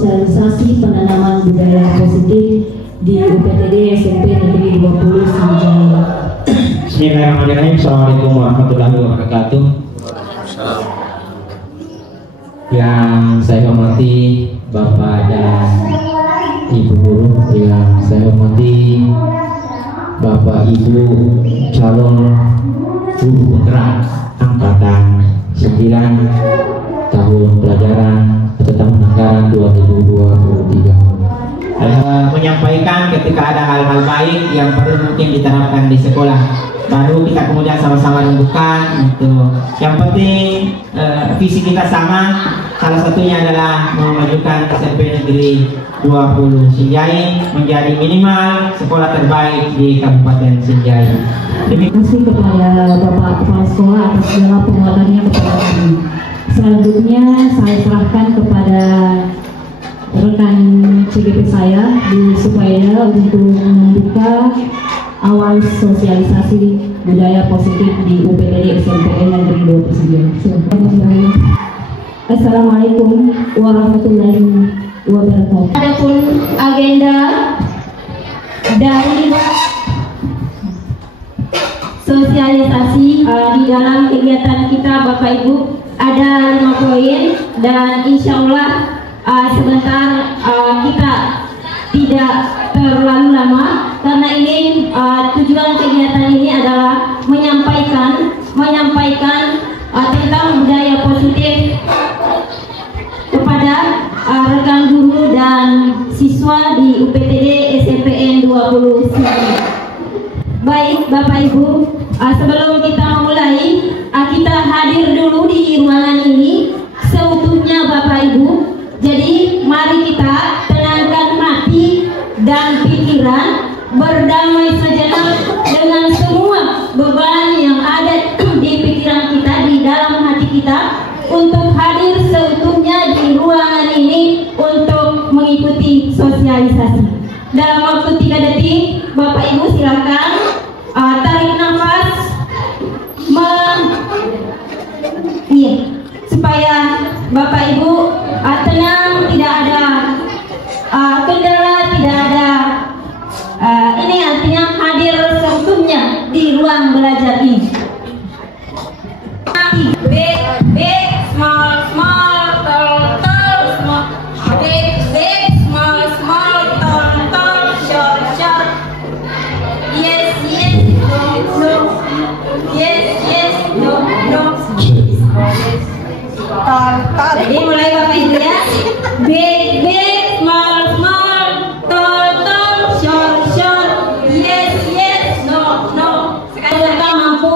sosialisasi penanaman budaya positif di UPTD SMP Negeri 20 Sinjai. Bismillahirrahmanirrahim. Assalamualaikum warahmatullahi wabarakatuh. Yang saya hormati Bapak dan Ibu guru, yang saya hormati Bapak Ibu calon guru penggerak angkatan 9 tahun pelajaran atau tahun anggaran 2023. Menyampaikan ketika ada hal-hal baik yang perlu mungkin diterapkan di sekolah, baru kita kemudian sama-sama rembukan itu. Yang penting visi kita sama, salah satunya adalah memajukan SMP Negeri 20 Sinjai menjadi minimal sekolah terbaik di Kabupaten Sinjai. Terima kasih kepada Bapak Kepala Sekolah atas segala penguatannya kepada kami. Selanjutnya saya serahkan kepada rekan CGP saya di Supaida untuk membuka awal sosialisasi budaya positif di UPTD SMP Negeri 29. Assalamualaikum warahmatullahi wabarakatuh. Adapun agenda dari sosialisasi di dalam kegiatan kita Bapak Ibu ada 5 poin, dan insya Allah sebentar kita tidak terlalu lama karena ini tujuan kegiatan ini adalah menyampaikan tentang budaya positif kepada rekan guru dan siswa di UPTD SMPN 20 Sinjai. Baik Bapak Ibu, sebelum kita memulai, kita hadir dulu di ruangan ini seutuhnya Bapak Ibu. Jadi mari kita tenangkan hati dan pikiran, berdamai sejenak dengan semua beban yang ada di pikiran kita, di dalam hati kita, untuk hadir seutuhnya di ruangan ini untuk mengikuti sosialisasi. Dalam waktu 3 detik, Bapak Ibu silakan tarik nafas, supaya Bapak Ibu tenang, tidak ada kendala, tidak ada ini artinya hadir seutuhnya di ruang belajar ini. Big small tall small, big small tall short yes no. Jadi mulai Bapak Ibu ya. Big small tall short yes no. Sekarang kita mampu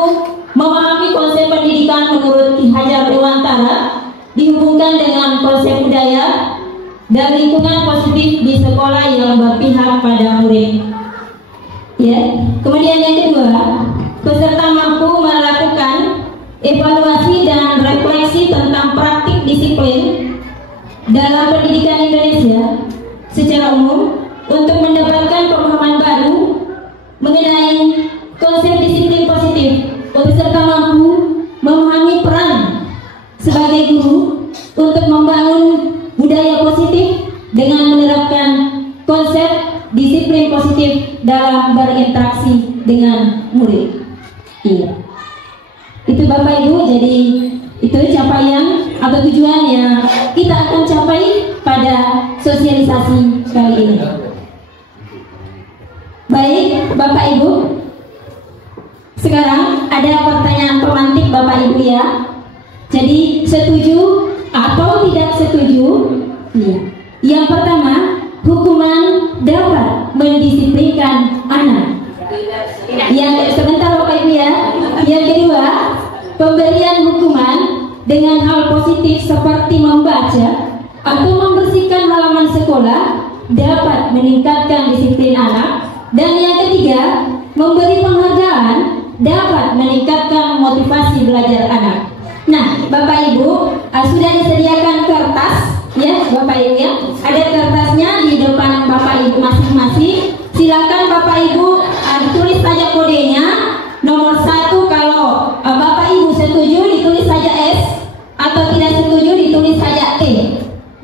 memahami konsep pendidikan menurut Ki Hajar Dewantara dihubungkan dengan konsep budaya dan lingkungan positif di sekolah yang berpihak pada murid. Ya. Kemudian yang kedua, peserta mampu melakukan evaluasi dan refleksi tentang praktik disiplin dalam pendidikan Indonesia secara umum untuk mendapatkan pemahaman baru mengenai konsep disiplin positif. Peserta mampu memahami peran sebagai guru untuk membangun budaya positif dengan menerapkan konsep disiplin positif dalam berinteraksi dengan murid. Iya. Itu Bapak Ibu, jadi itu capaian atau tujuan yang kita akan capai pada sosialisasi kali ini. Baik Bapak Ibu, sekarang ada pertanyaan pemantik Bapak Ibu ya. Jadi setuju atau tidak setuju? Ya. Yang pertama, hukuman dapat mendisiplinkan anak. Yang sebentar Bapak Ibu ya. Yang kedua, pemberian hukuman dengan hal positif seperti membaca atau membersihkan halaman sekolah dapat meningkatkan disiplin anak. Dan yang ketiga, memberi penghargaan dapat meningkatkan motivasi belajar anak. Nah, Bapak Ibu sudah disediakan kertas ya Bapak Ibu ya. Ada kertasnya di depan Bapak Ibu masing-masing. Silakan Bapak Ibu tulis saja kodenya. Nomor 1 kalau Bapak Ibu setuju ditulis saja S, atau tidak setuju ditulis saja T.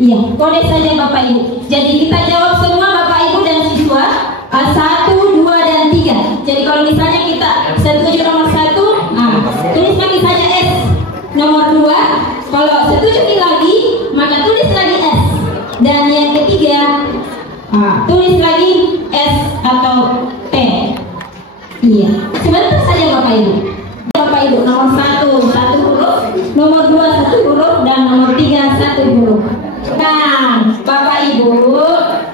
Iya, kode saja Bapak Ibu. Jadi kita jawab semua Bapak Ibu dan siswa 1, 2, dan 3. Jadi kalau misalnya kita setuju nomor 1, tulis lagi saja S. Nomor 2, kalau setuju lagi, maka tulis lagi S. Dan yang ketiga, tulis lagi S atau T. Iya, sebentar saja Bapak Ibu. Bapak Ibu, nomor 1 1 huruf, nomor 2 1 huruf, dan nomor 3 1 huruf. Nah, Bapak Ibu,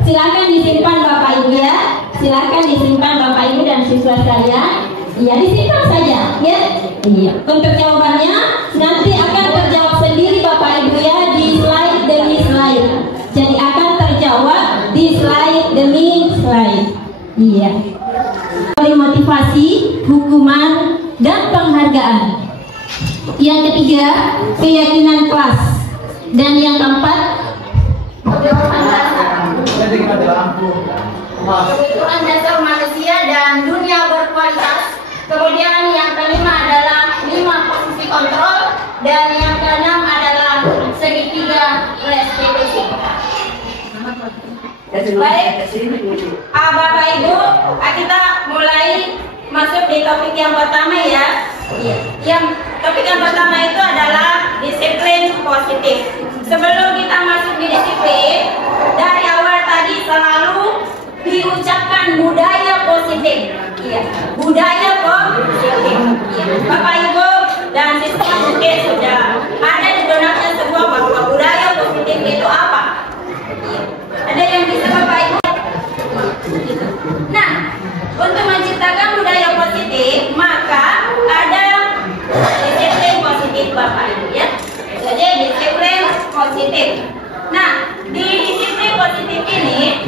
silakan disimpan Bapak Ibu ya. Silakan disimpan Bapak Ibu dan siswa saya. Iya, disimpan saja ya. Iya. Untuk jawabannya nanti akan terjawab sendiri Bapak Ibu ya di slide demi slide. Jadi akan terjawab di slide demi slide. Iya. Motivasi, hukuman, dan penghargaan. Yang ketiga, keyakinan kelas. Dan yang keempat, kebutuhan dasar manusia dan dunia berkualitas. Kemudian yang kelima adalah 5 posisi kontrol, dan yang keenam adalah segitiga restitusi. Baik, Bapak Ibu, kita mulai masuk di topik yang pertama ya. Yang topik yang pertama itu adalah disiplin positif. Sebelum kita masuk di disiplin, dari awal tadi selalu diucapkan budaya positif. Iya, budaya positif. Iya. Bapak Ibu dan siswa mungkin sudah ada di benaknya semua bahwa budaya positif itu apa. Iya. Ada yang bisa Bapak Ibu? Nah, untuk menciptakan budaya positif, maka ada disiplin positif Bapak Ibu ya. Jadi disiplin positif. Nah, di disiplin positif ini,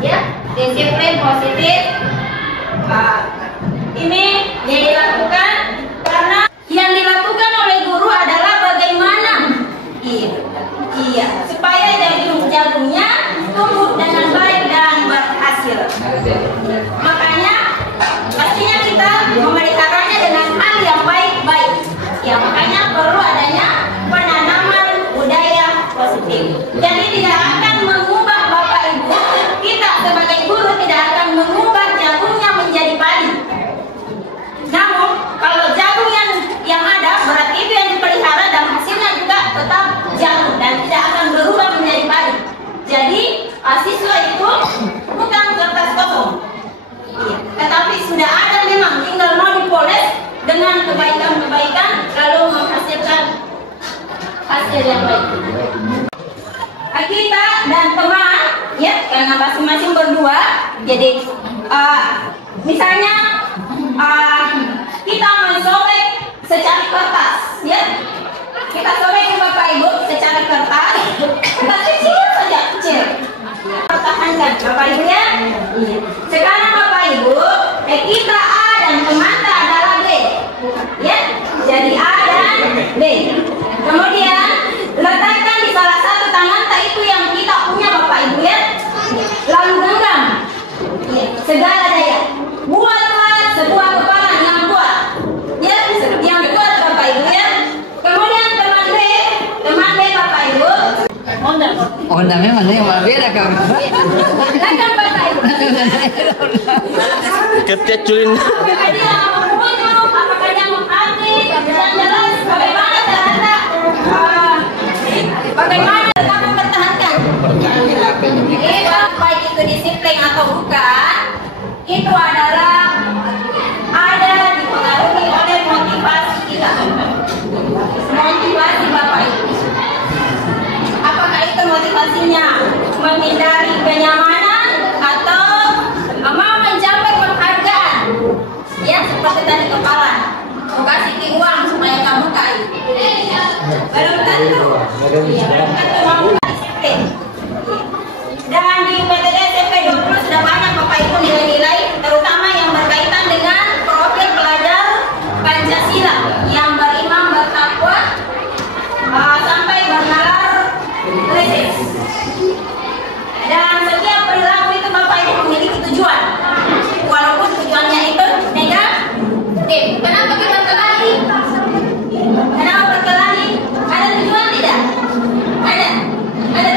ya, disiplin positif ini dilakukan karena yang dilakukan oleh guru adalah bagaimana, iya, supaya jagung-jagungnya tumbuh dengan baik dan berhasil. Makanya pastinya kita memeliharanya dengan hal yang baik-baik. Ya, makanya perlu adanya penanaman budaya positif. Jadi tidak akan mengubah Bapak Ibu, kita sebagai guru tidak akan mengubah jagungnya menjadi padi. Namun kalau jagung yang ada berarti itu yang dipelihara dan hasilnya juga tetap jagung dan tidak akan berubah menjadi padi. Jadi siswa itu bukan kertas kosong, tetapi sudah ada memang, tinggal mau dipoles dengan kebaikan-kebaikan lalu menghasilkan hasil yang baik. Kita dan teman ya, karena masing-masing berdua, jadi misalnya kita mensobek secari kertas ya, kita sobek ke Bapak Ibu secari kertas, kertas kecil saja, kecil, pertahankan Bapak Ibu ya. Sekarang Bapak Ibu, kita A dan teman adalah B ya, jadi A dan B. Kemudian letakkan di salah satu tangan itu yang kita punya Bapak Ibu ya, lalu genggam ya, segala daya, buatlah sebuah kepalan yang kuat ya, yang kuat Bapak Ibu ya. Kemudian teman B Bapak Ibu, Onda memang yang beda kan. letakkan Bapak Ibu. Keteculin. Apakah dia membunuh, apakah dia menghati, yang jelas bagaimana caranya, bagaimana kita mempertahankan. Itu baik itu disiplin atau bukan, itu adalah ada dipengaruhi oleh motivasi kita, motivasi Bapak Ibu. Apakah itu motivasinya menghindari kenyamanan atau mau mencapai penghargaan ya, seperti tadi kepala mau kasih uang supaya kamu kaya, belum tentu ya, belum tentu mau disiplin. Dan di PTD SMP 20 sudah banyak Bapak Ibu nilai-nilai, terutama yang berkaitan dengan profil pelajar Pancasila yang beriman bertakwa sampai bernalar kritis. Dan setiap perilaku itu Bapak Ibu memiliki tujuan, walaupun tujuannya itu negatif. Kenapa kita berkelahi? Kenapa berkelahi? Ada tujuan tidak? Ada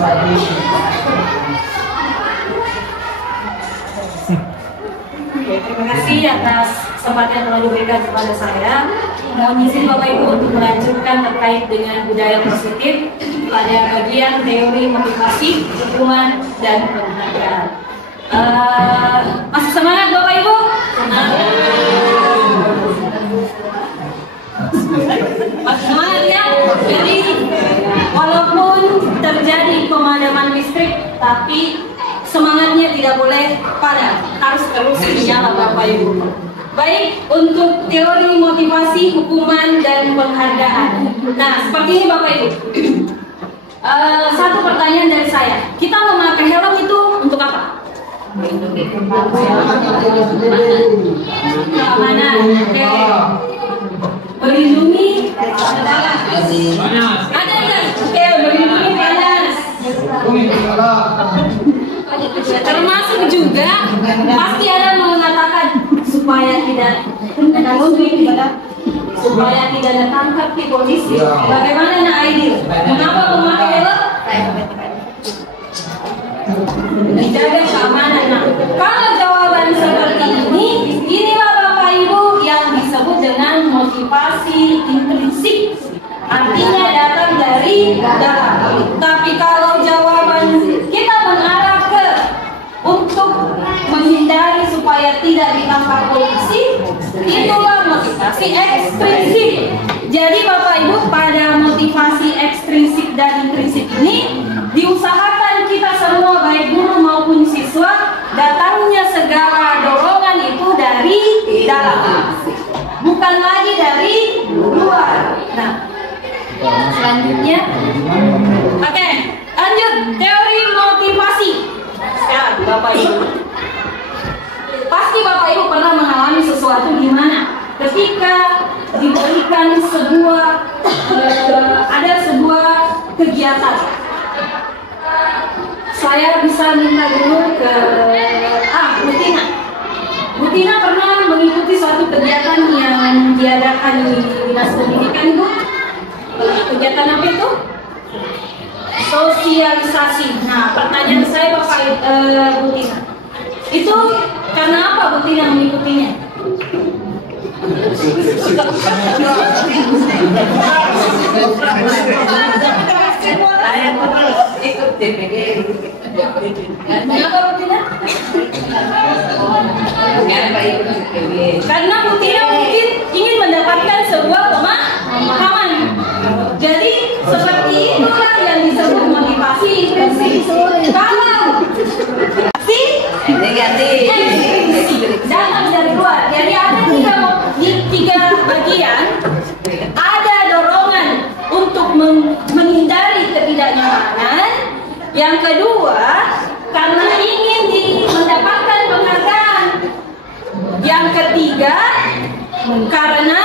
Terima kasih atas kesempatan yang telah diberikan kepada saya. Mohon izin Bapak Ibu untuk melanjutkan terkait dengan budaya positif pada bagian teori motivasi, hukuman, dan penghargaan. Masih semangat Bapak Ibu? Masih semangat ya? Jadi walaupun terjadi pemadaman listrik, tapi semangatnya tidak boleh padam, harus terus menyala Bapak Ibu. Baik, untuk teori motivasi, hukuman, dan penghargaan. Nah, seperti ini Bapak Ibu. Satu pertanyaan dari saya. Kita memakai helm itu untuk apa? Keamanan. Oke. Melindungi ada nggak? Oke, melindungi panas. Termasuk juga pasti ada mengatakan supaya tidak ditangkap di polisi. Bagaimana nak Aidil? Mengapa memakai helm? Menjaga keamanan. Nah, kalau jawaban seperti ini, inilah Bapak Ibu yang disebut dengan motivasi intrinsik. Artinya datang dari dalam. Tapi kalau jawaban kita mengarah ke untuk menghindari supaya tidak ditangkap polisi, itulah motivasi ekstrinsik. Jadi Bapak Ibu, pada motivasi ekstrinsik dan intrinsik ini diusahakan kita semua, baik guru maupun siswa, datangnya segala dorongan itu dari dalam, bukan lagi dari luar. Nah, selanjutnya, oke, lanjut teori motivasi. Sekarang Bapak Ibu, pasti Bapak Ibu pernah mengalami sesuatu di mana ketika diberikan ada sebuah kegiatan. Saya bisa minta dulu ke Butina. Butina pernah mengikuti suatu kegiatan yang diadakan di Dinas Pendidikan itu. Kegiatan apa itu? Sosialisasi. Nah, pertanyaan saya Bapak Butina, itu karena apa Butina mengikutinya? Saya ikut DPD. Kenapa Butina? Karena Butina mungkin ingin mendapatkan sebuah pemahaman. Jadi seperti itulah yang disebut motivasi intrinsik. Kalau negatif datang dari luar. Jadi ada tiga bagian. Ada dorongan untuk menghindari ketidaknyamanan. Yang kedua, karena ingin mendapatkan penghargaan. Yang ketiga, karena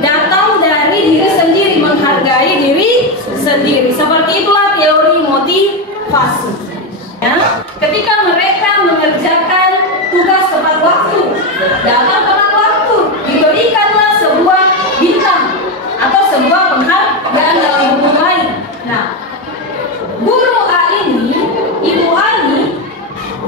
datang dari diri sendiri, menghargai diri sendiri. Seperti itulah teori motivasi. Ya, ketika mereka mengerjakan tugas tepat waktu, datang tepat waktu, diberikanlah sebuah bintang atau sebuah penghargaan dalam bentuk lain. Nah, guru A ini, Ibu Ani,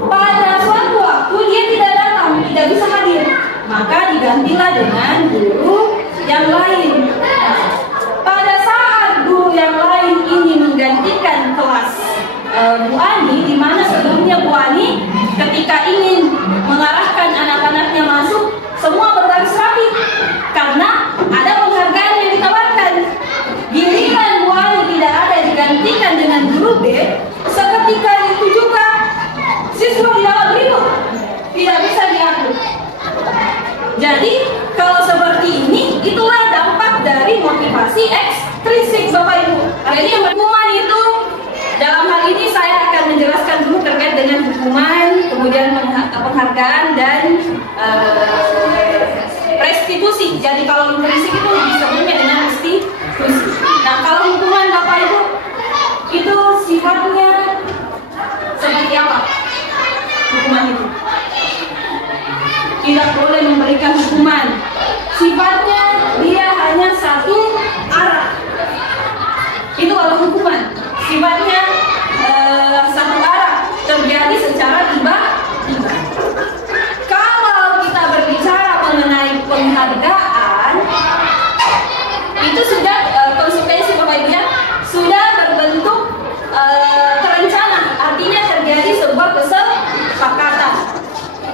pada suatu waktu dia tidak datang, tidak bisa hadir, maka digantilah dengan guru yang lain. Nah, pada saat guru yang lain ini menggantikan kelas Bu Ani, di mana sebelumnya Bu Ani ketika ingin mengarahkan anak-anaknya masuk, semua berbaris rapi karena ada penghargaan yang ditawarkan. Giliran Bu Ani tidak ada, digantikan dengan guru B, seketika itu juga siswa di dalam ribut, tidak bisa diatur. Jadi kalau seperti ini, itulah dampak dari motivasi ekstrinsik Bapak Ibu. Jadi yang hukuman itu, dalam hal ini saya akan menjelaskan dulu terkait dengan hukuman, kemudian penghargaan dan restitusi. Jadi kalau intrinsik itu disebutnya dengan restitusi. Nah, kalau hukuman Bapak Ibu itu sifatnya seperti apa? Hukuman itu tidak boleh memberikan hukuman. Sifatnya dia hanya satu arah. Itu kalau hukuman sifatnya itu sudah konsekuensi Bapak Ibu ya, sudah berbentuk terencana, artinya terjadi sebuah kesepakatan,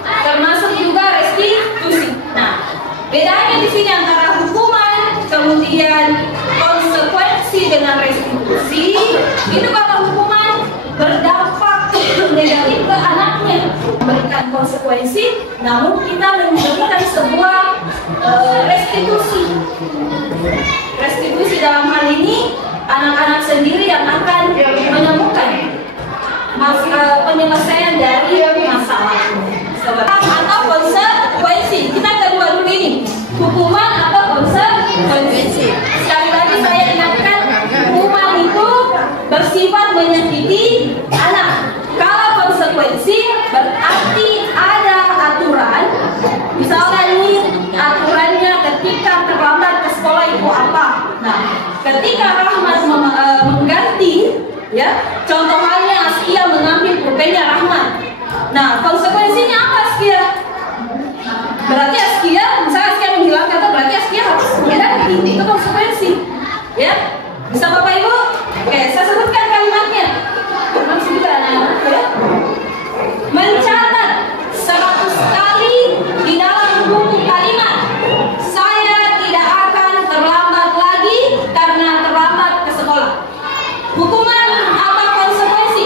termasuk juga restitusi. Nah, bedanya di sini antara hukuman kemudian konsekuensi dengan restitusi, itu kalau hukuman berdampak negatif ke anaknya, memberikan konsekuensi, namun kita memberikan sebuah restitusi. Restitusi dalam hal ini anak-anak sendiri yang akan menemukan penyelesaian dari masalah atau konsekuensi. Kita kedua dulu ini, hukuman atau konsekuensi. Sekali lagi saya ingatkan, hukuman itu bersifat menyakiti anak. Kalau konsekuensi berarti ada aturan, misalnya ini aturannya ketika terlambat ke sekolah itu apa. Nah, ketika Rahmat mengganti, ya, contoh halnya Askia mengambil pulpennya Rahmat. Nah, konsekuensinya apa Askia? Berarti Askia, misalnya Askia menghilangkan, berarti Askia harus mengganti. Itu konsekuensi, ya. Bisa Bapak Ibu? Oke, saya sebutkan kalimatnya. Masih juga anak-anak, ya. Mencatat 100 kali di dalam buku kalimat, saya tidak akan terlambat lagi karena terlambat ke sekolah. Hukuman atau konsekuensi?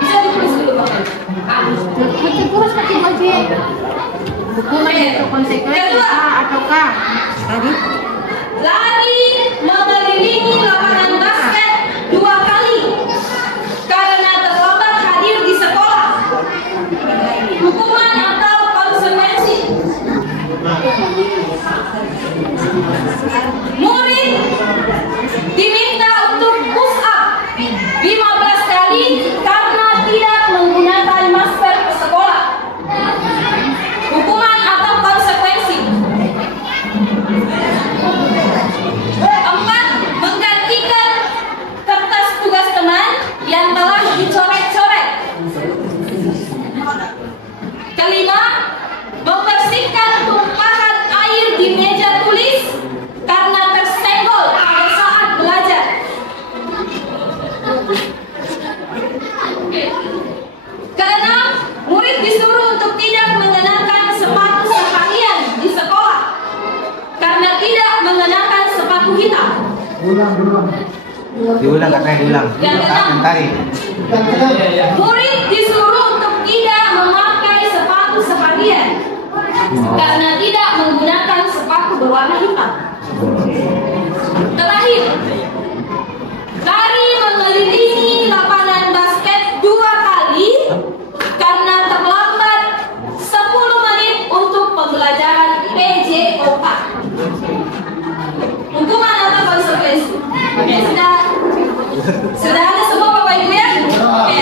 Bisa ditulis dulu Bapak. Terus pakai baju. Hukuman atau konsekuensi ataukah tadi? Lari mengelilingi lapangan basket 2 kali karena terlambat hadir di sekolah. Hukuman atau konsekuensi? Murid diminta untuk push up 15 kali karena tidak menggunakan masker ke sekolah. Hukuman atau konsekuensi? 4. Menggantikan kertas tugas teman yang telah dicoret-coret. 5. Membersihkan tumpahan air di meja tulis karena tersenggol pada saat belajar. 6. Murid disuruh untuk tidak mengenakan sepatu seharian di sekolah karena tidak mengenakan sepatu hitam. Diulang kakak, diulang. Yang keenam, murid disuruh untuk tidak memakai sepatu seharian karena tidak menggunakan sepatu berwarna hitam. Terakhir, lari mengelilingi lapangan basket 2 kali karena terlambat 10 menit untuk pembelajaran PJOK. Hukuman atau konsekuensi? Oke, sudah ada semua Bapak Ibu ya? Oke.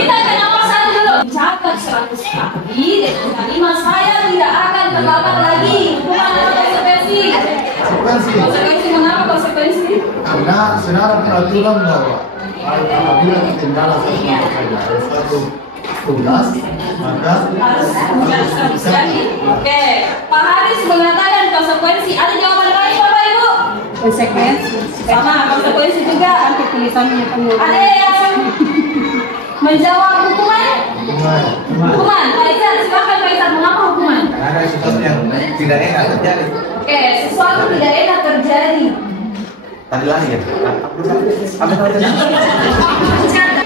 Kita ke nomor 1 dulu. Catat 100 kali dengan kalimat saya tidak akan terlambat lagi. Hukuman atau konsekuensi? Konsekuensi mengapa konsekuensi? Karena secara peraturan bahwa apabila ketinggalan satu tugas maka harus lagi. Oke, Pak Haris mengatakan konsekuensi. Ada jawaban lain Bapak Ibu? Konsekuensi Sama konsekuensi juga. nanti tulisannya Ada yang menjawab hukuman? Hukuman. Pak Isan, silakan Pak Isan. Mengapa hukuman? ada sesuatu yang tidak enak terjadi. Oke, sesuatu tidak enak terjadi. Tadi lahir.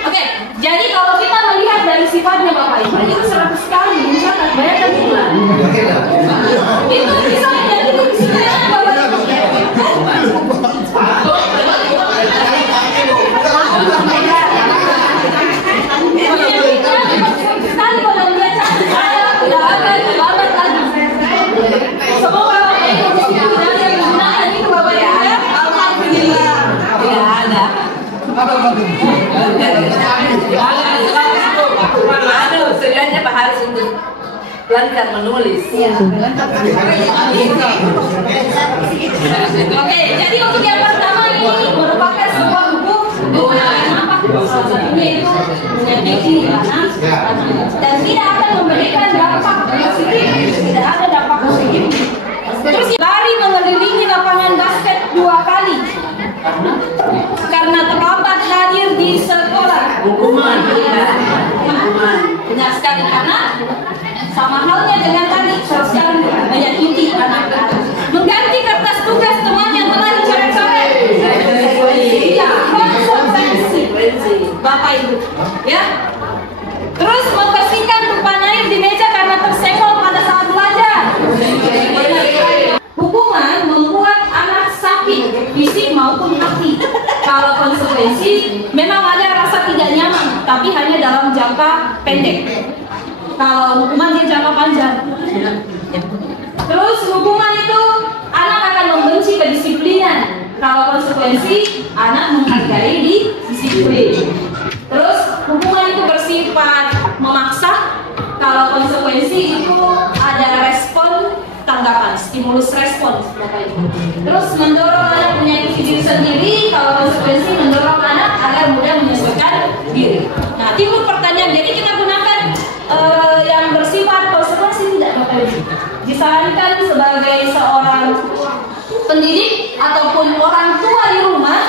Oke, jadi kalau kita melihat dari sifatnya Bapak Ibu, itu 100 kali mencatat, bayangkan pula. Itu bisa menjadi kesulitan Bapak Ibu. Sekali kalau dia catat, saya tidak akan terlambat lagi. Semoga Bapak Ibu tidak ada yang menggunakan itu Bapak Ibu ya. Alhamdulillah. tidak ada. Aduh, sebenarnya Pak Haris untuk lancar menulis. Oke, jadi untuk yang pertama ini merupakan sebuah hukum salah satunya itu menyakiti anak dan tidak akan memberikan dampak positif, tidak ada dampak positif. Terus lari mengelilingi Sama halnya dengan tadi, sosial menyakiti anak-anak. Mengganti kertas tugas teman yang telah dicoret-coret. Iya, konsekuensi. Bapak Ibu, ya. Terus membersihkan tumpahan air di meja karena tersenggol pada saat belajar. Hukuman membuat anak sakit, fisik maupun hati. Kalau konsekuensi, memang ada rasa tidak nyaman, tapi hanya dalam jangka pendek. Kalau hukuman dia jangka panjang. Terus hukuman itu anak akan membenci kedisiplinan. Kalau konsekuensi, anak menghargai disiplin. Terus hukuman itu bersifat memaksa. Kalau konsekuensi itu ada respon tanggapan, stimulus respons, Bapak Ibu. Terus mendorong anak menyakiti diri sendiri. Kalau konsekuensi mendorong anak agar mudah menyesuaikan diri. Nah, timbul pertanyaan. Jadi kita gunakan yang bersifat konsekuensi tidak, Bapak Ibu. Disarankan sebagai seorang pendidik ataupun orang tua di rumah,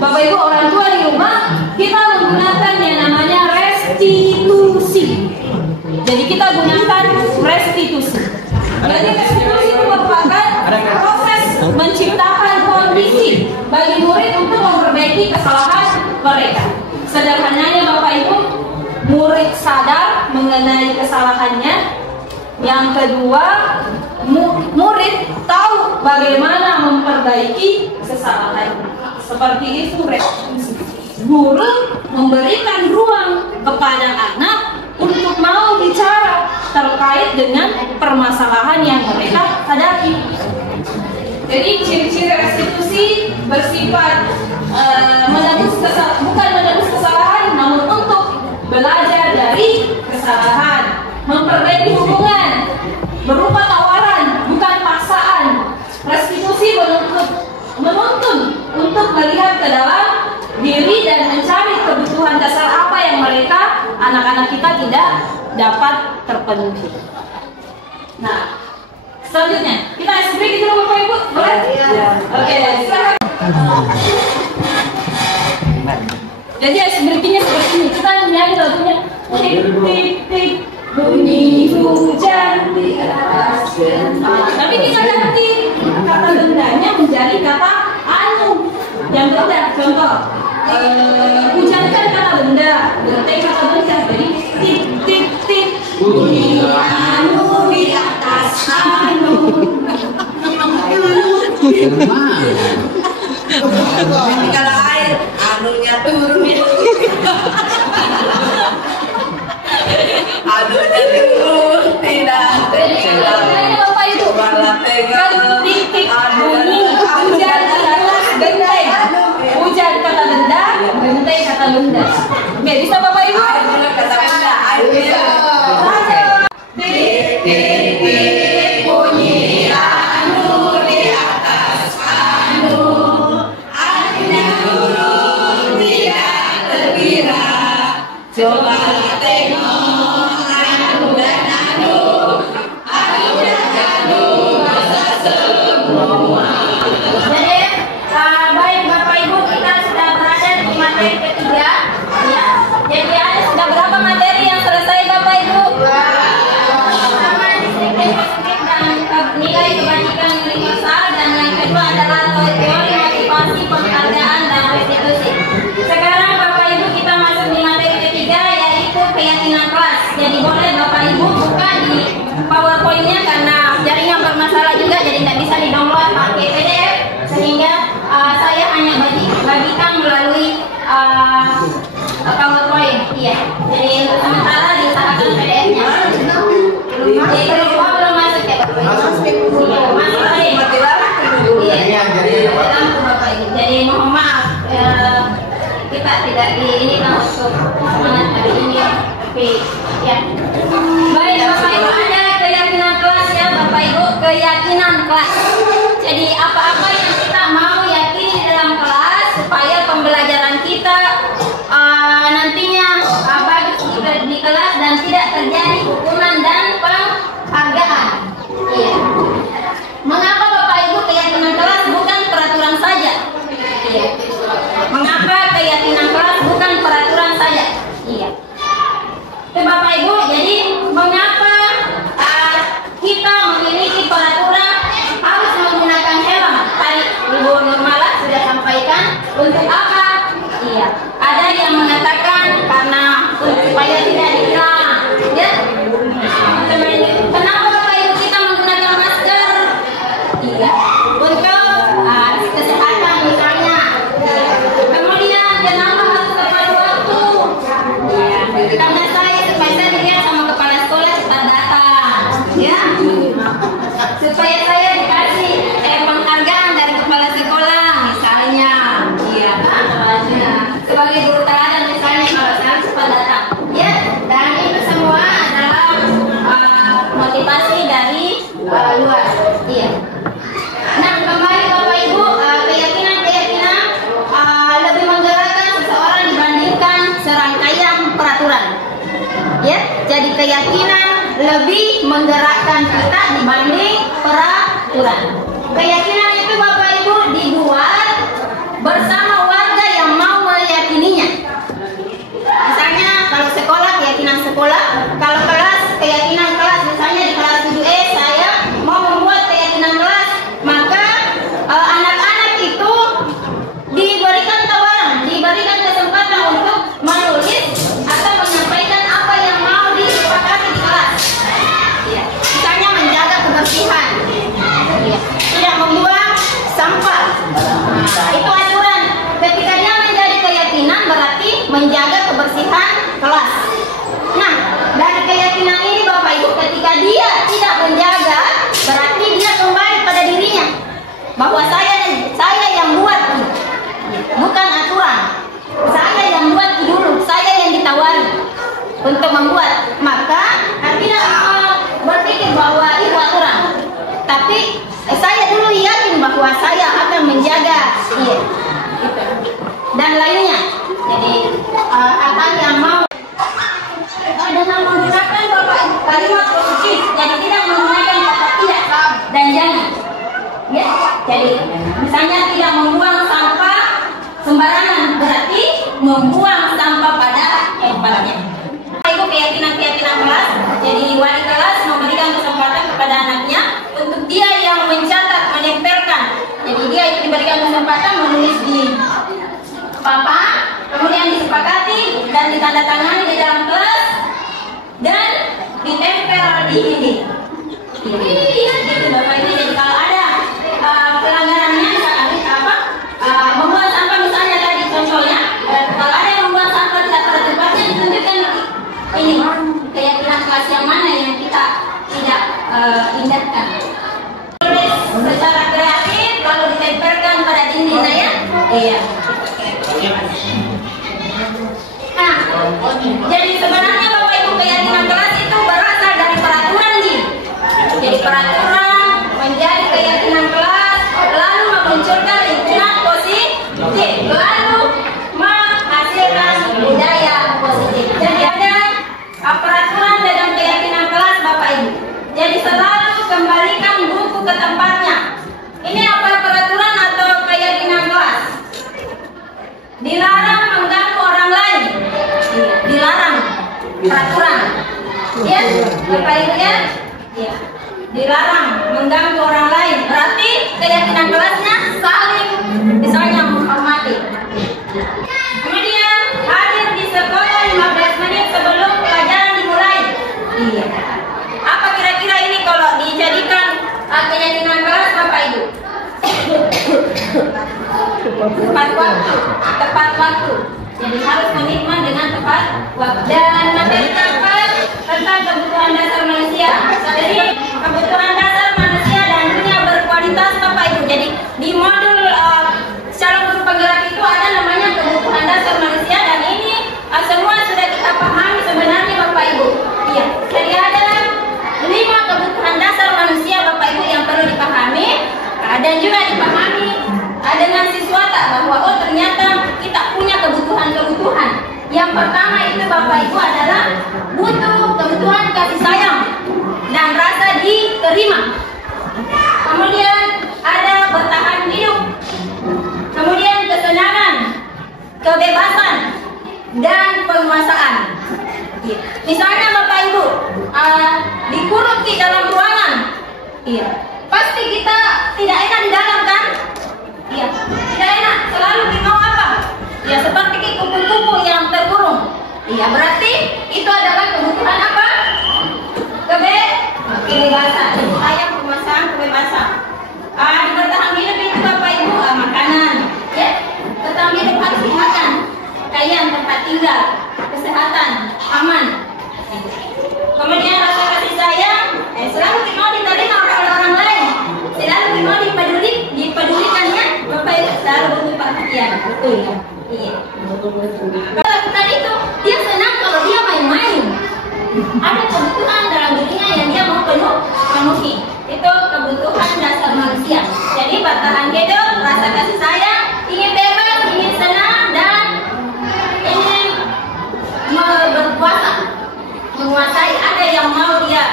Bapak Ibu orang tua di rumah, kita menggunakan yang namanya restitusi. Jadi kita gunakan restitusi. Jadi restitusi itu merupakan proses menciptakan kondisi bagi murid untuk memperbaiki kesalahan mereka. Sederhananya Bapak Ibu, murid sadar mengenai kesalahannya. Yang kedua, murid tahu bagaimana memperbaiki kesalahan. Seperti itu restitusi. Guru memberikan ruang kepada anak untuk mau bicara terkait dengan permasalahan yang mereka hadapi. Jadi ciri-ciri restitusi bersifat bukan menebus kesalahan, namun untuk belajar dari kesalahan. Memperbaiki hubungan berupa tawaran, bukan paksaan. Restitusi menuntun untuk melihat ke dalam diri dan mencari kebutuhan dasar apa yang mereka, anak-anak kita tidak dapat terpenuhi. Nah, selanjutnya kita ice break dulu Bapak Ibu, boleh? Oke, silakan. Jadi ice breakingnya seperti ini. Kita nyanyi lagunya tik tik tik bunyi hujan di atas genteng. Tapi kita ganti kata bendanya menjadi kata anu. Yang benda, contoh hujan kan kata benda, genteng kata benda. Jadi tik tik tik bunyi anu di atas anu. Kalau air anunya turun. Anunya turun tidak terjelas. Bapak Ibu, kan titik bunyi hujan di atas genteng. Hujan kata benda, genteng kata benda. Oke, bisa Bapak Ibu? Air kata benda, air bisa. Tik tik tik bunyi anu di atas anu. Anunya turun tidak terkira. Coba tengok anu dan anu. Anu dan anu masa semua. Jadi baik Bapak Ibu, kita sudah berada di materi ketiga. Ya. Jadi ada sudah berapa materi yang selesai Bapak Ibu? Pertama disiplin dan nilai kebajikan universal, dan yang kedua adalah teori motivasi, penghargaan dan restitusi. Sekarang Bapak Ibu kita masuk di materi ketiga, yaitu keyakinan kelas. Jadi boleh Bapak Ibu buka di PowerPoint-nya karena jaringan bermasalah juga, jadi tidak bisa di-download pakai PDF, sehingga saya hanya bagikan melalui PowerPoint. Iya. Jadi untuk sementara diusahakan PDF-nya. Belum masuk ya Bapak Ibu? Masuk tadi. Iya. Dalam Bapak Ibu. Jadi mohon maaf kita tidak di ini untuk semangat hari ini, tapi ya. Baik Bapak Ibu, ada keyakinan kelas ya Bapak Ibu, keyakinan kelas. Jadi apa-apa yang kita mau yakini dalam kelas supaya pembelajaran kita nantinya bagus di kelas dan tidak terjadi hukuman dan penghargaan. Iya. Mengapa Bapak Ibu keyakinan kelas bukan peraturan saja? Iya. Mengapa keyakinan kelas bukan peraturan saja? Iya. Bapak Ibu, jadi mengapa Untuk apa? Iya. Ada yang mengatakan karena supaya tidak hilang. Ya. Kenapa Bapak Ibu kita menggunakan masker? Iya. Untuk kesehatan misalnya. Kemudian kenapa harus tepat waktu? Iya. Karena supaya saya dilihat sama kepala sekolah cepat datang. Ya. Supaya saya dikasih penghargaan dari kepala sekolah misalnya. Iya. Sebagai guru teladan misalnya kalau saya cepat datang. Ya. Dan itu semua adalah motivasi dari luar. Iya. Nah, kembali Bapak Ibu, keyakinan-keyakinan lebih menggerakkan seseorang dibandingkan serangkaian peraturan. Ya, jadi keyakinan lebih menggerakkan kita dibanding peraturan. Keyakinan itu Bapak Ibu dibuat bersama warga yang mau meyakininya. Misalnya kalau sekolah, keyakinan sekolah, kalau kelas, keyakinan kelas. Misalnya di kelas 7E saya mau membuat keyakinan kelas, maka anak-anak itu diberikan tawaran, diberikan kesempatan untuk menulis atau menyampaikan apa yang mau disepakati di kelas. Ya. Misalnya menjaga kebersihan, ya. Tidak membuang sampah. Nah, itu aturan. Ketika dia menjadi keyakinan berarti menjaga kebersihan kelas. Nah, dari keyakinan ini Bapak Ibu, ketika dia tidak menjaga, berarti dia kembali pada dirinya bahwa saya yang buat, bukan aturan. Saya yang buat dulu, saya yang ditawari untuk membuat. Maka tidak berpikir bahwa itu aturan, tapi saya dulu yakin bahwa saya akan menjaga, iya, gitu. Dan lainnya. Jadi hal-hal yang mau dengan menggunakan Bapak Ibu kalimat positif, jadi tidak menggunakan kata tidak dan jangan. Ya, jadi misalnya tidak membuang sampah sembarangan berarti membuang sampah pada tempatnya. Itu keyakinan-keyakinan kelas. Jadi wali kelas memberikan kesempatan kepada anaknya untuk dia yang mencatat, menempelkan. Jadi dia itu diberikan kesempatan menulis di papan, kemudian disepakati dan ditandatangani di dalam kelas dan ditempel di dinding. Iya, gitu Bapak Ibu. Jadi kalau ada pelanggarannya misalnya membuang sampah misalnya tadi contohnya, kalau ada yang membuang sampah tidak pada tempatnya ditunjukkan ini keyakinan kelas yang mana yang kita tidak indahkan. Tulis secara kreatif lalu ditempelkan pada dinding ya. Iya. Nah, jadi sebenarnya Bapak Ibu keyakinan kelas itu berasal dari peraturan nih. Jadi peraturan menjadi keyakinan kelas, lalu memunculkan lingkungan positif, lalu menghasilkan budaya positif. Jadi ada peraturan dalam keyakinan kelas Bapak Ibu. Jadi selalu kembalikan buku ke tempatnya. Ini apa peraturan atau keyakinan kelas? Dilarang mengganggu orang lain. Dilarang peraturan. Ya, Bapak Ibu ya. Ya. Dilarang mengganggu orang lain. Berarti keyakinan kelasnya saling misalnya menghormati. Kemudian hadir di sekolah 15 menit sebelum pelajaran dimulai. Iya. Apa kira-kira ini kalau dijadikan keyakinan kelas Bapak Ibu? Tepat waktu. Jadi harus komitmen dengan tepat waktu. Dan materi tentang kebutuhan dasar manusia. Jadi kebutuhan dasar manusia dan dunia berkualitas Bapak Ibu. Jadi di modul secara khusus penggerak itu ada namanya kebutuhan dasar manusia dan ini semua sudah kita pahami sebenarnya Bapak Ibu. Iya. Jadi ada 5 kebutuhan dasar manusia Bapak Ibu yang perlu dipahami dan juga dipahami dengan siswa bahwa oh ternyata kita punya kebutuhan-kebutuhan. Yang pertama itu Bapak Ibu adalah butuh kebutuhan kasih sayang dan rasa diterima. Kemudian ada bertahan hidup. Kemudian kesenangan, kebebasan dan penguasaan. Misalnya Bapak Ibu dikurung di dalam ruangan, iya, pasti kita tidak enak di dalam kan? Iya, tidak enak. Selalu di bawah Iya, berarti itu adalah kebutuhan apa? Kebebasan. Saya kebebasan. Di bertahan hidup itu Bapak Ibu, makanan, ya. Bertahan hidup harus makan, pakaian, tempat tinggal, kesehatan, aman. Kemudian rasa kasih sayang, selalu mau diterima oleh orang lain, selalu mau dipedulikannya. Bapak Ibu selalu butuh perhatian, betul ya? Iya. Kalau kita itu dia senang kalau dia main-main. Ada kebutuhan dalam dirinya yang dia mau penuhi. Itu kebutuhan dasar manusia. Jadi bertahan hidup, rasa kasih sayang, ingin bebas, ingin senang, dan ingin berkuasa, menguasai. Ada yang mau dia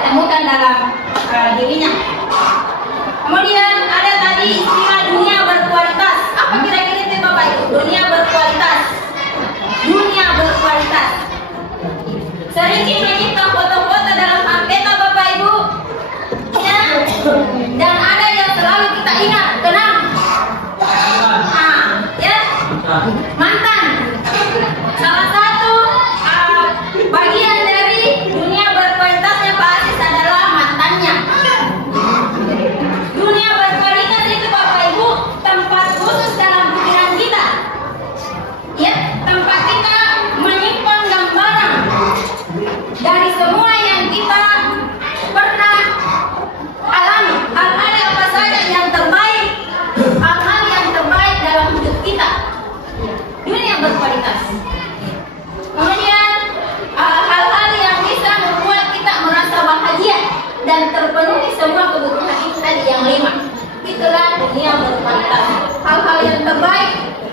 temukan dalam dirinya. Kemudian ada tadi istilah dunia berkualitas. Apa kira-kira itu Bapak Ibu? Dunia berkualitas. Dunia berkualitas. Sering menyimpan foto-foto dalam HP Bapak Ibu, ya. Dan ada yang selalu kita ingat, kenang, ya, mantan. Salah satu bagian dari dunia berkualitasnya Pak Aziz adalah mantannya. Dunia berkualitas itu Bapak Ibu tempat khusus dalam pikiran kita, ya, tempat kita menyimpan gambaran dari semua yang kita pernah alami, hal-hal apa saja yang terbaik, hal-hal yang terbaik dalam hidup kita. Dunia berkualitas. Kemudian hal-hal yang bisa membuat kita merasa bahagia dan terpenuhi semua kebutuhan itu tadi yang 5. Itulah dunia berkualitas. Hal-hal yang terbaik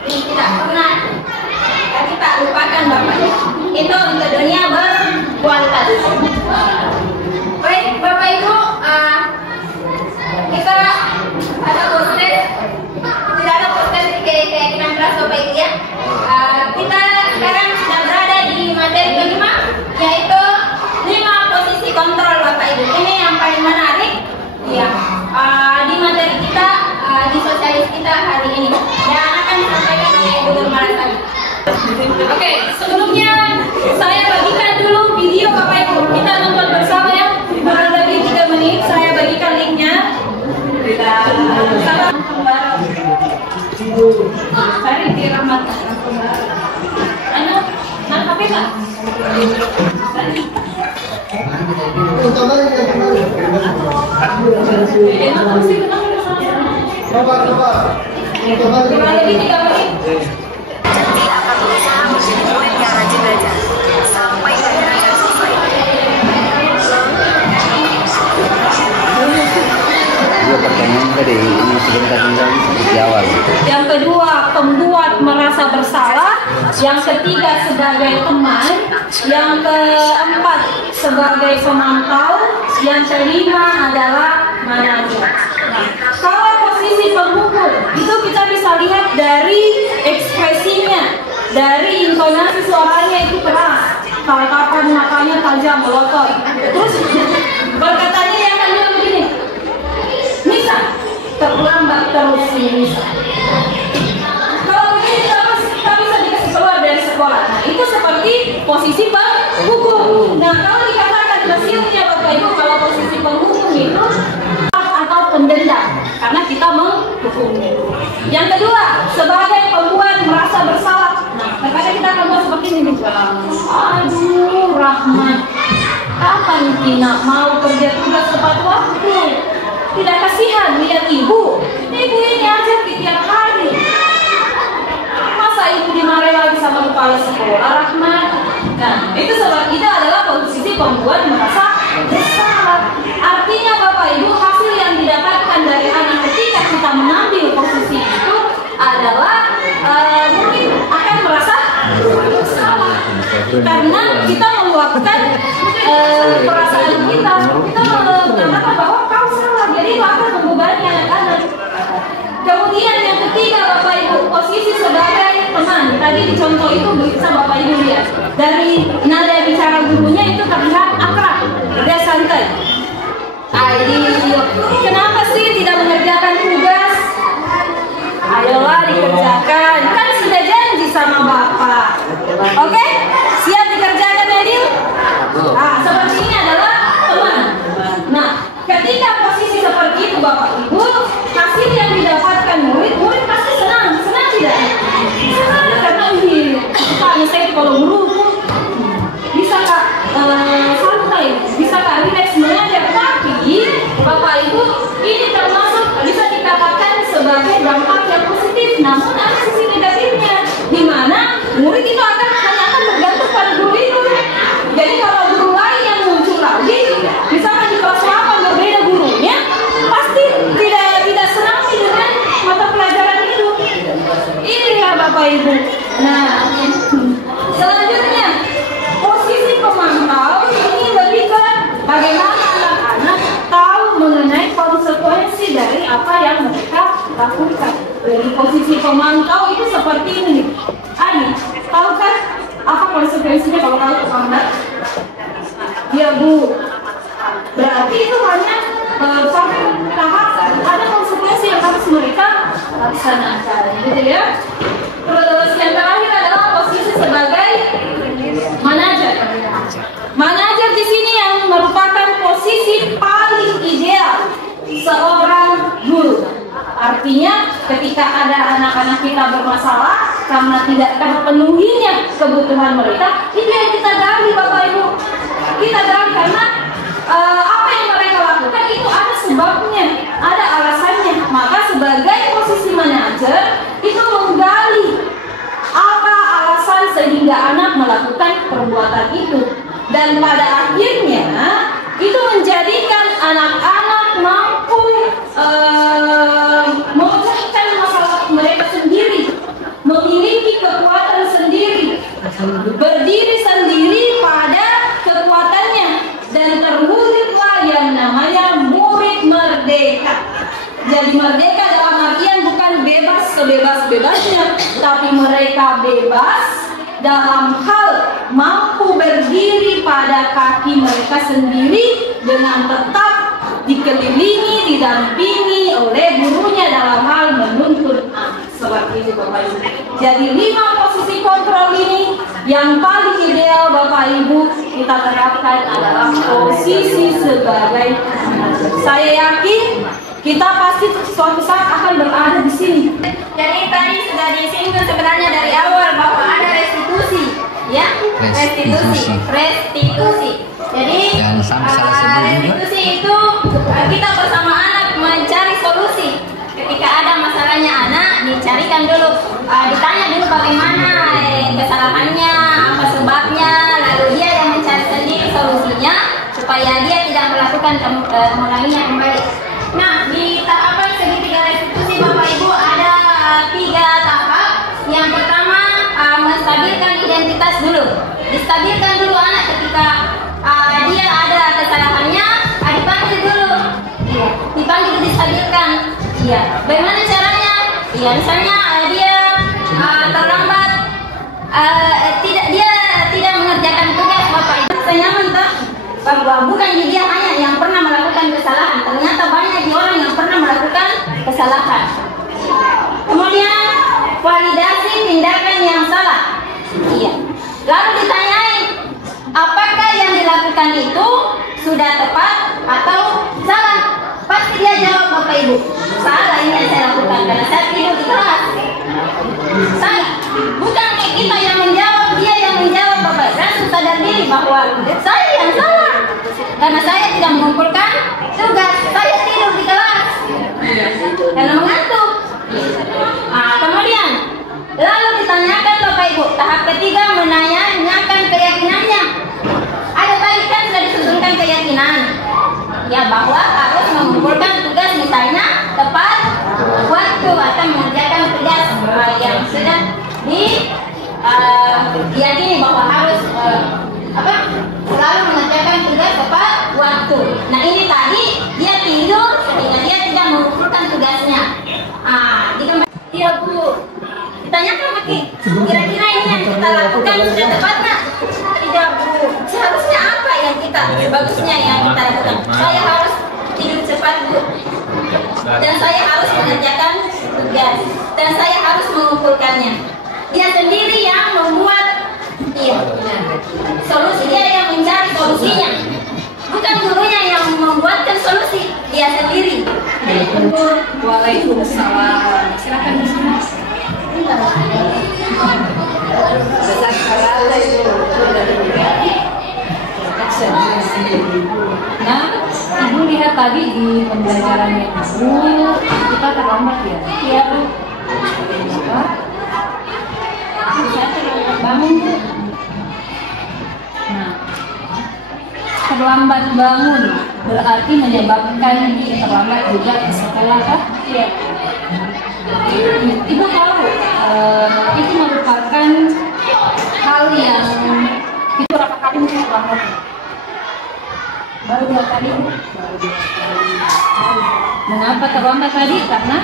yang tidak pernah kita lupakan Bapak. Itu untuk dunia berkualitas. Baik Bapak Ibu, kita ada proses, tidak ada proses keyakinan keras Bapak Ibu ya. Kita sekarang sudah berada di materi kelima, yaitu 5 posisi kontrol Bapak Ibu. Ini yang paling menarik ya, di materi kita, di sosialis kita hari ini, dan akan disampaikan oleh Ibu Nurmalasari. Oke, sebelumnya saya bagikan dulu video Bapak Ibu. Kita nonton bersama ya, kurang lebih 3 menit. Saya bagikan linknya. Salam kembali. Hari di rahmat. Apa Pak? Kurang lebih 3 menit. Pertanyaan tadi ini sebentar seperti awal. Yang kedua, pembuat merasa bersalah. Yang ketiga, sebagai teman. Yang keempat, sebagai pemantau. Yang kelima adalah manajer. Nah, kalau posisi pemukul itu kita bisa lihat dari ekspresinya, dari intonasi suaranya itu keras, tatapan matanya tajam melotot. Terus berkatanya yang akan bilang begini, Nisa, terlambat terus Nisa. Kalau begini terus kita bisa dikasih keluar dari sekolah. Nah, itu seperti posisi penghukum. Nah, kalau dikatakan hasilnya Bapak Ibu, kalau posisi penghukum itu atau pendendam, karena kita menghukumnya. Yang kedua, sebagai pembuat merasa bersalah. Nah, terkadang kita akan buat seperti ini. Aduh, Rahmat, kapan Tina mau kerja tugas tepat waktu? Tidak kasihan lihat ibu ini aja tiap hari. Masa ibu dimarahi lagi sama kepala sekolah, Rahmat? Nah, itu sebab itu adalah posisi pembuat merasa bersalah. Artinya Bapak Ibu, hasil yang didapatkan dari anak ketika kita mengambil posisi itu adalah mungkin akan merasa bersalah karena kita meluapkan perasaan kita mengatakan bahwa kau salah, jadi itu akan membebani anak-anak. Kemudian yang ketiga Bapak Ibu, posisi sebagai teman. Tadi di contoh itu bisa Bapak Ibu lihat dari nada bicara gurunya itu terlihat akrab, dia santai. Ayo, kenapa sih tidak mengerjakan tugas? Ayolah dikerjakan, kan sudah janji sama Bapak. sebagai dampak yang positif, namun ada sisi negatifnya, di mana murid itu hanya akan bergantung pada guru itu. Jadi kalau guru lain yang muncul lagi, misalkan di kelas 8 berbeda gurunya, pasti tidak senang dengan mata pelajaran itu. Ini ya Bapak Ibu. Nah, selanjutnya posisi pemantau ini lebih ke bagaimana anak-anak tahu mengenai konsekuensi dari apa yang mereka lakukan. Jadi posisi pemantau itu seperti ini. Ani, tahu kan apa konsekuensinya kalau kamu terlambat? Ya Bu, berarti itu hanya sampai tahap ada konsekuensi yang harus mereka laksanakan, gitu ya. Terus yang terakhir adalah posisi sebagai manajer. Manajer di sini yang merupakan posisi paling ideal seorang guru. Artinya ketika ada anak-anak kita bermasalah karena tidak terpenuhinya kebutuhan mereka, itu yang kita gali Bapak Ibu. Kita gali karena apa yang mereka lakukan itu ada sebabnya, ada alasannya. Maka sebagai posisi manajer itu menggali apa alasan sehingga anak melakukan perbuatan itu, dan pada akhirnya itu menjadikan anak-anak mampu memecahkan masalah mereka sendiri, memiliki kekuatan sendiri, berdiri sendiri pada kekuatannya, dan terwujudlah yang namanya murid merdeka. Jadi merdeka dalam artian bukan bebas sebebas-bebasnya, tapi mereka bebas dalam hal mampu berdiri pada kaki mereka sendiri dengan tetap dikelilingi, didampingi oleh gurunya dalam hal menuntun anak. Seperti itu Bapak Ibu. Jadi 5 posisi kontrol ini yang paling ideal Bapak Ibu kita terapkan adalah posisi sebagai manajer. Saya yakin kita pasti suatu saat akan berada di sini. Jadi tadi sudah disinggung sebenarnya dari awal bahwa ada restitusi, ya, restitusi. Jadi restitusi itu kita bersama anak mencari solusi. Ketika ada masalahnya anak, dicarikan dulu, ditanya dulu bagaimana kesalahannya, apa sebabnya, lalu dia yang mencari sendiri solusinya supaya dia tidak melakukan mengulanginya kembali. Nah, di tahapan segitiga restitusi Bapak Ibu ada 3 tahap. Yang pertama menstabilkan identitas dulu. Distabilkan dulu anak ketika dia ada kesalahannya, dipanggil dulu. Iya, dipanggil, distabilkan. Iya. Bagaimana caranya? Iya, misalnya dia terlambat, dia tidak mengerjakan tugas Bapak Ibu. Saya nyaman tak? Bahwa bukan dia hanya yang pernah melakukan kesalahan, ternyata banyak orang yang pernah melakukan kesalahan. Kemudian validasi tindakan yang salah. Iya. Lalu ditanyain, apakah yang dilakukan itu sudah tepat atau salah? Pasti dia jawab Bapak Ibu, salah ini yang saya lakukan karena saya tidur di kelas. Salah. Bukan kita yang menjawab, dia yang menjawab Bapak. Saya sadar diri bahwa saya yang salah karena saya tidak mengumpulkan tugas, saya tidur di kelas karena mengantuk. Kemudian lalu ditanyakan Bapak Ibu, tahap ketiga menanyakan keyakinannya. Ada tadi kan sudah disusunkan keyakinan, ya, bahwa harus mengumpulkan tugas misalnya tepat waktu atau mengerjakan tugas yang sudah diyakini bahwa harus selalu mengerjakan tugas tepat waktu. Nah ini tadi dia tidur sehingga dia tidak mengumpulkan tugasnya. Iya Bu, ditanyakan lagi, kira-kira ini yang kita lakukan sudah tepat nggak? Tidak Bu, seharusnya apa yang kita bagusnya yang kita lakukan? Saya harus tidur cepat Bu, dan saya harus mengerjakan tugas, dan saya harus mengumpulkannya. Dia sendiri yang membuat solusi, dia yang mencari solusinya, bukan gurunya yang membuatkan solusi, dia sendiri. Waalaikumsalam. Silakan di sini. Nah, Ibu lihat tadi di pembelajaran yang dulu kita terlambat ya. Iya. Kenapa? Saya terlambat bangun. Nah, terlambat bangun berarti menyebabkan terlambat juga ke sekolah kan? Iya. Ibu tahu itu merupakan hal yang itu berapa kali mungkin terlambat? Baru 2 kali. Mengapa terlambat tadi? Karena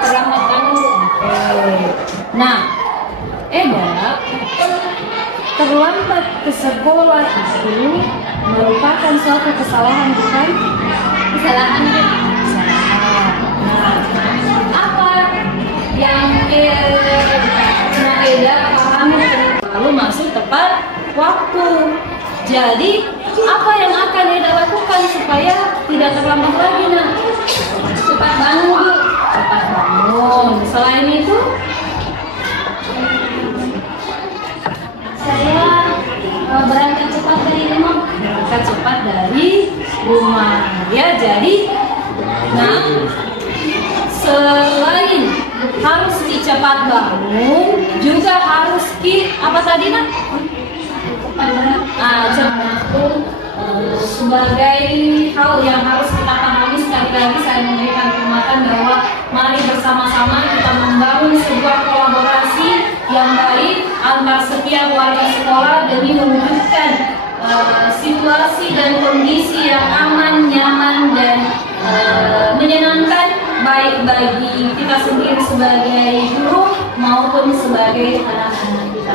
Terlambat bangun. nah, Eda terlambat ke sekolah itu merupakan suatu kesalahan bukan? Kesalahan. Nah, apa yang Eda pahami lalu masuk tepat waktu. Jadi apa yang akan Eda lakukan supaya tidak terlambat lagi? Nah, Cepat bangun, Bu. cepat bangun. Selain itu, Saya berangkat cepat dari rumah. berangkat cepat dari rumah. Ya, jadi, nah, selain harus cepat bangun, juga harus apa tadi nak? Sebagai hal yang harus kita pahami, sekali lagi saya memberikan penguatan bahwa mari bersama-sama kita membangun sebuah kolaborasi yang baik antar setiap warga sekolah demi mewujudkan situasi dan kondisi yang aman, nyaman, dan menyenangkan baik bagi kita sendiri sebagai guru maupun sebagai anak-anak kita.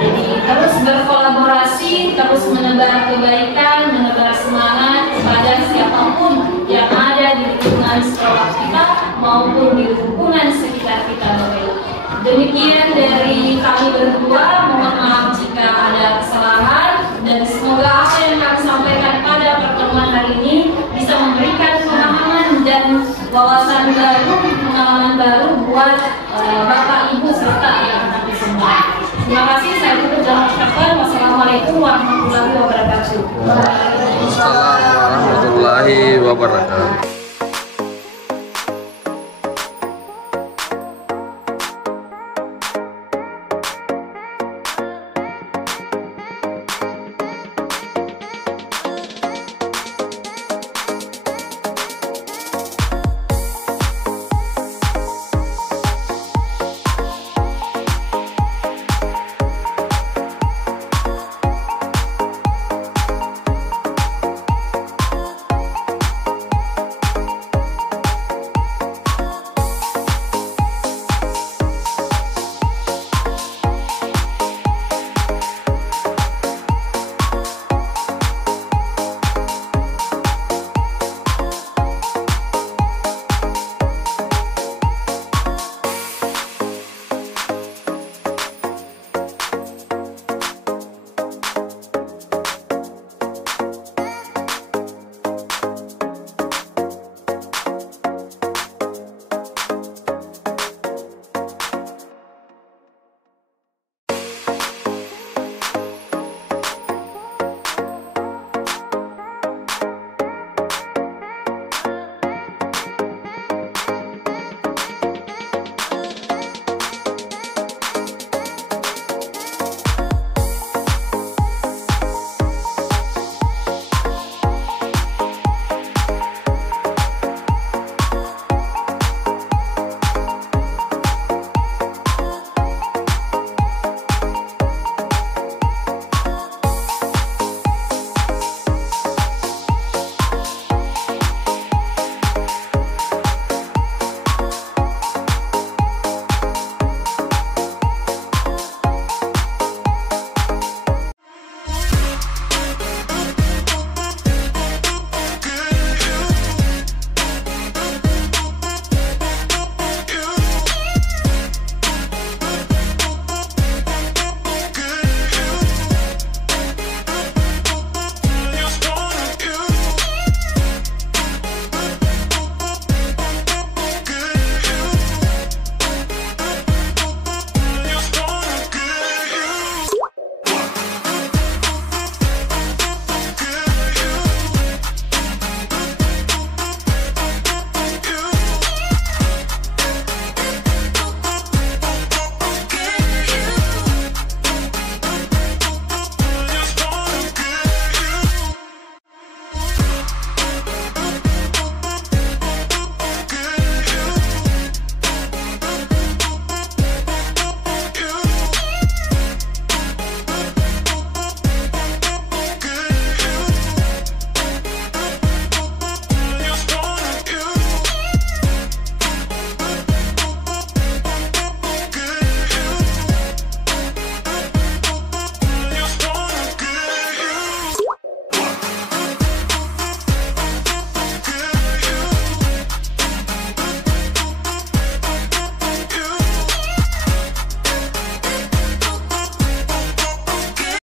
Jadi terus berkolaborasi, terus menebar kebaikan, menebar semangat kepada siapapun yang ada di lingkungan sekolah kita maupun di lingkungan sekitar kita. Demikian dari kami berdua, mohon maaf jika ada kesalahan dan semoga apa yang kami sampaikan pada pertemuan hari ini bisa memberikan pemahaman dan wawasan baru, pengalaman baru buat Bapak Ibu serta anak-anak semua. Terima kasih, saya tutup dengan ucapan wassalamualaikum warahmatullahi wabarakatuh. Waalaikumsalam warahmatullahi wabarakatuh.